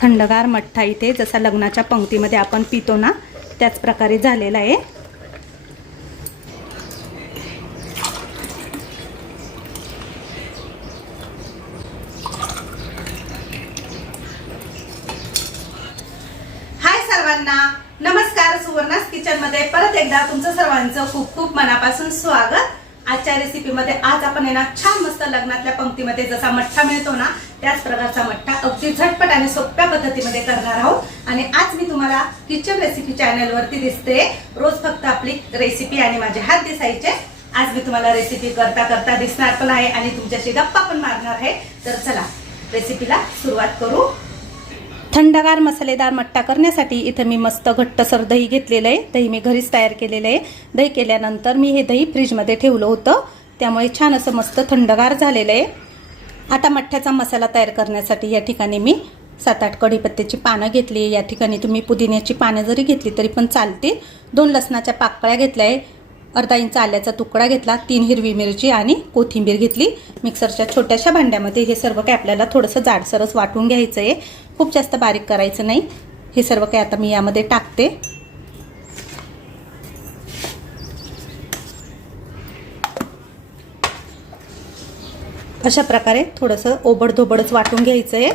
थंडगार मठ्ठा इथे जसा लग्नाच्या पंक्तीमध्ये आपण पितो ना त्याच प्रकारे झालेला आहे. हाय सर्वांना. नमस्कार सुवर्णास किचनमध्ये परत एकदा तुमचं सर्वांचं खूप खूप मनापासून स्वागत. आजच्या रेसिपीमध्ये आज आपण आहे ना छान मस्त लग्नातल्या पंक्तीमध्ये. जसा मठ्ठा मिळतो ना त्याच प्रकारचा मठ्ठा अगदी झटपट आणि सोप्या पद्धतीमध्ये करणार आहोत. आणि आज मी तुम्हाला किचन रेसिपी चॅनलवरती दिसते. रोज फक्त आपली रेसिपी आणि माझे हात दिसायचे. आज मी तुम्हाला रेसिपी करता करता दिसणार पण आहे आणि तुमच्याशी गप्पा पण मारणार आहे. तर चला रेसिपीला सुरुवात करू. थंडगार मसालेदार मट्टा करण्यासाठी इथं मी मस्त घट्टसर दही घेतलेलं आहे. दही मी घरीच तयार केलेलं आहे. दही केल्यानंतर मी हे दही फ्रीजमध्ये ठेवलं होतं. त्यामुळे छान असं मस्त थंडगार झालेलं आहे. आता मठ्ठ्याचा मसाला तयार करण्यासाठी या ठिकाणी मी सात आठ कढीपत्त्याची पानं घेतली या ठिकाणी तुम्ही पुदिन्याची पानं जरी घेतली तरी पण चालते दोन लसणाच्या पाकळ्या घेतल्या आहे. अर्धा इंच आल्याचा तुकडा घेतला. तीन हिरवी मिरची आणि कोथिंबीर घेतली. मिक्सरच्या छोट्याशा भांड्यामध्ये हे सर्व काही आपल्याला थोडंसं जाडसरच वाटून घ्यायचं आहे खूप जास्त बारीक करायचं नाही. हे सर्व काही आता मी यामध्ये टाकते. अशा प्रकारे थोडंसं ओबडधोबडच वाटून घ्यायचं आहे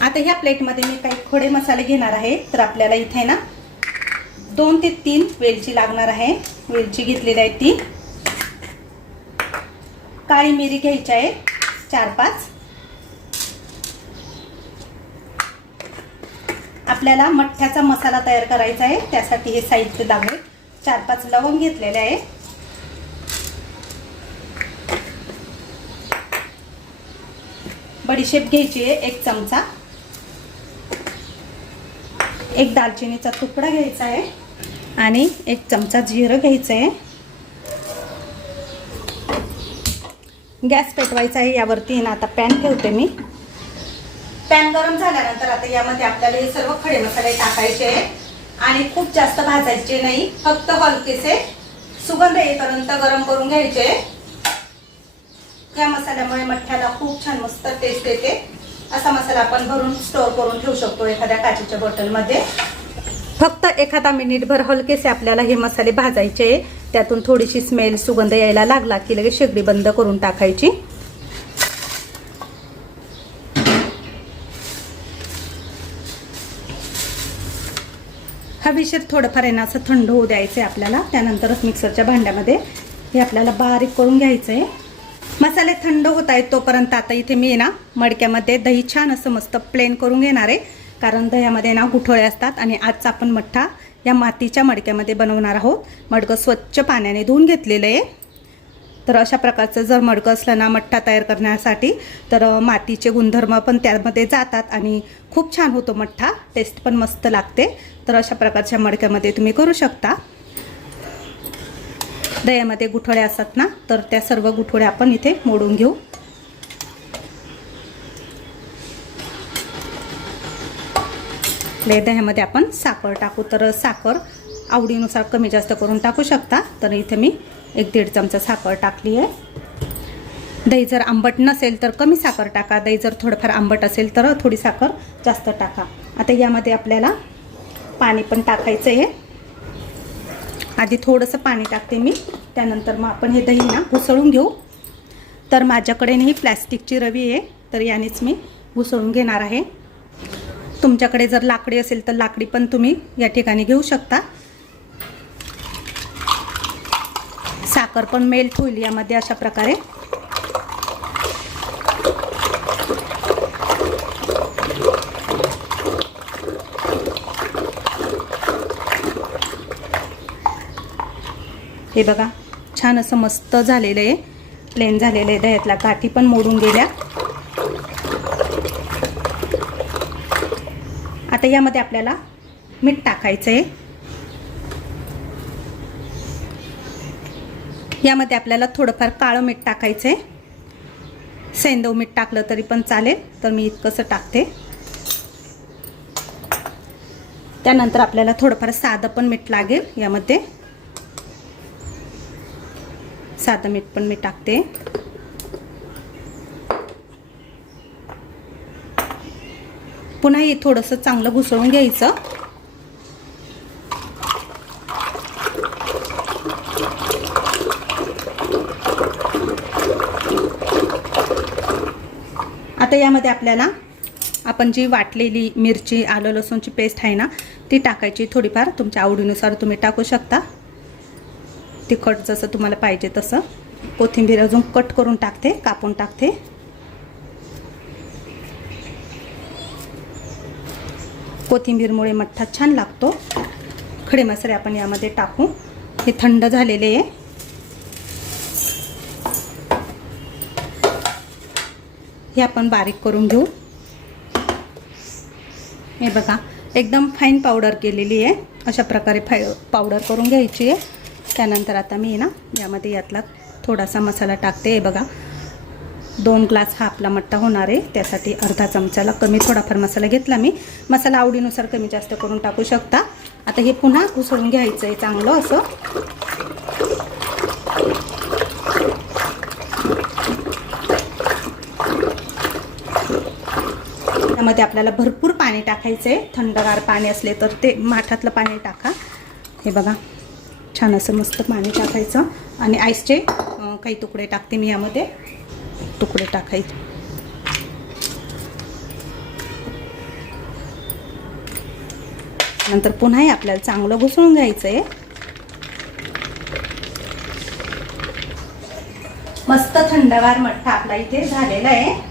आता ह्या प्लेटमध्ये मी काही खोडे मसाले घेणार आहे. तर आपल्याला इथे ना दोन ते तीन वेलची लागणार आहे. वेलची घेतलेली आहे ती. काळी मिरी घ्यायची आहे चार पाच. आपल्याला मठ्ठ्याचा मसाला तयार करायचा आहे. त्यासाठी हे साहित्य दाबे चार पाच लवंग घेतलेले आहे. बडीशेप घ्यायची आहे एक चमचा. एक दालचिनीचा तुकडा घ्यायचा आहे आणि एक चमचा जिरं घ्यायचं आहे. गॅस पेटवायचा आहे यावरती ना आता पॅन ठेवते मी. पॅन गरम झाल्यानंतर आता यामध्ये आपल्याला हे सर्व खडे मसाले टाकायचे आणि खूप जास्त भाजायचे नाही. फक्त हलकेसे सुगंध येईपर्यंत गरम करून घ्यायचे. या मसाल्यामुळे मठ्ठ्याला खूप छान मस्त टेस्ट येते. असा मसाला आपण भरून स्टोअर करून ठेवू शकतो एखाद्या काचेच्या बॉटलमध्ये. फक्त एखादा मिनिटभर हलकेसे आपल्याला हे मसाले भाजायचे. त्यातून थोडीशी स्मेल सुगंध यायला लागला की लगेच शेगडी बंद करून टाकायची. हवेशीर थोडंफार आहे ना असं थंड होऊ द्यायचं आहे आपल्याला. त्यानंतरच मिक्सरच्या भांड्यामध्ये हे आपल्याला बारीक करून घ्यायचं आहे मसाले थंड होत आहेत तोपर्यंत आता इथे मी ना मडक्यामध्ये दही छान असं मस्त प्लेन करून घेणार आहे. कारण दह्यामध्ये ना गुठोळे असतात आणि आजचा आपण मठ्ठा या मातीच्या मडक्यामध्ये बनवणार आहोत. मडकं स्वच्छ पाण्याने धुवून घेतलेलं आहे. तर अशा प्रकारचं जर मडकं असलं ना मठ्ठा तयार करण्यासाठी तर मातीचे गुणधर्म पण त्यामध्ये जातात आणि खूप छान होतो मठ्ठा. टेस्ट पण मस्त लागते. तर अशा प्रकारच्या मडक्यामध्ये तुम्ही करू शकता. दह्यामध्ये गुठोळे असतात ना तर त्या सर्व गुठोळ्या आपण इथे मोडून घेऊ. दह्यामध्ये आपण साखर टाकू. तर साखर आवडीनुसार कमी जास्त करून टाकू शकता. तर इथे मी एक दीड चमचा साखर टाकली आहे. दही जर आंबट नसेल तर कमी साखर टाका. दही जर थोडंफार आंबट असेल तर थोडी साखर जास्त टाका. आता यामध्ये आपल्याला पाणी पण टाकायचं आहे. आधी थोडंसं पाणी टाकते मी. त्यानंतर मग आपण हे दही ना घुसळून घेऊ. तर माझ्याकडे ही प्लॅस्टिकची रवी आहे. तर यानेच मी घुसळून घेणार आहे. तुमच्याकडे जर लाकडी असेल तर लाकडी पण तुम्ही या ठिकाणी घेऊ शकता. साखर पण मेल्ट होईल यामध्ये अशा प्रकारे. हे बघा छान असं मस्त झालेलं आहे. प्लेन झालेलं आहे. दह्यातला गाठी पण मोडून गेल्या. आता यामध्ये आपल्याला मीठ टाकायचं आहे यामध्ये आपल्याला थोडंफार काळं मीठ टाकायचं आहे सेंदव मीठ टाकलं तरी पण चालेल तर मी इतकंसं टाकते. त्यानंतर आपल्याला थोडंफार साधं पण मीठ लागेल यामध्ये. साधं मीठ पण मी टाकते. पुन्हा हे थोडंसं चांगलं घुसळून घ्यायचं. आता यामध्ये आपल्याला आपण जी वाटलेली मिरची आलं लसूणची पेस्ट आहे ना ती टाकायची थोडीफार. तुमच्या आवडीनुसार तुम्ही टाकू शकता. तिखट जसं तुम्हाला पाहिजे तसं. कोथिंबीर अजून कट करून टाकते कापून टाकते. कोथिंबीरमुळे मठ्ठा छान लागतो. खडे मसाले आपण यामध्ये टाकू. हे थंड झालेले आहे. हे आपण बारीक करून घेऊ. हे बघा एकदम फाईन पावडर केलेली आहे. अशा प्रकारे फाय पावडर करून घ्यायची आहे. त्यानंतर आता मी ना यामध्ये यातला थोडासा मसाला टाकते. हे बघा दोन ग्लास हा आपला मट्टा होणार आहे. त्यासाठी अर्धा चमचाला कमी थोडाफार मसाला घेतला मी. मसाला आवडीनुसार कमी जास्त करून टाकू शकता. आता हे पुन्हा घुसळून घ्यायचं आहे चांगलं असं. त्यामध्ये आपल्याला भरपूर पाणी टाकायचं आहे थंडगार पाणी असले तर ते माठातलं पाणी टाका. हे बघा छान असं मस्त पाणी टाकायचं. आणि आईसचे काही तुकडे टाकते मी यामध्ये. तुकडे टाकायचे. नंतर पुन्हाही आपल्याला चांगलं घुसळून घ्यायचं आहे मस्त थंडगार मठ्ठा आपला इथे झालेला आहे.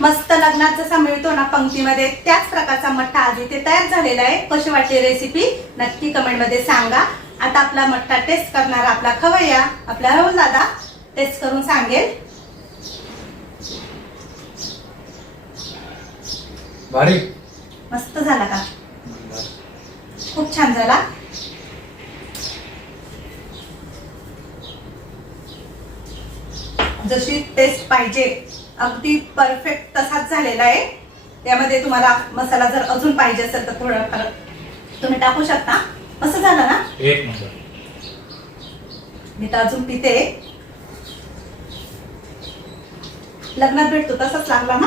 मस्त लग्नात जसा मिळतो ना पंक्तीमध्ये त्याच प्रकारचा मठ्ठा आज इथे तयार झालेला आहे. कशी वाटली रेसिपी नक्की कमेंटमध्ये सांगा. आता आपला मठ्ठा टेस्ट करणारा आपला खवय्या आपला राहुल दादा टेस्ट करून सांगेल. भारी. मस्त झाला का? खूप छान झाला. जशी टेस्ट पाहिजे अगदी परफेक्ट तसाच झालेला आहे. त्यामध्ये तुम्हाला मसाला जर अजून पाहिजे असेल तर थोडंफार तुम्ही टाकू शकता. असं झालं ना? एक मी तर अजून पिते. लग्नात भेटतो तसंच लागला ना?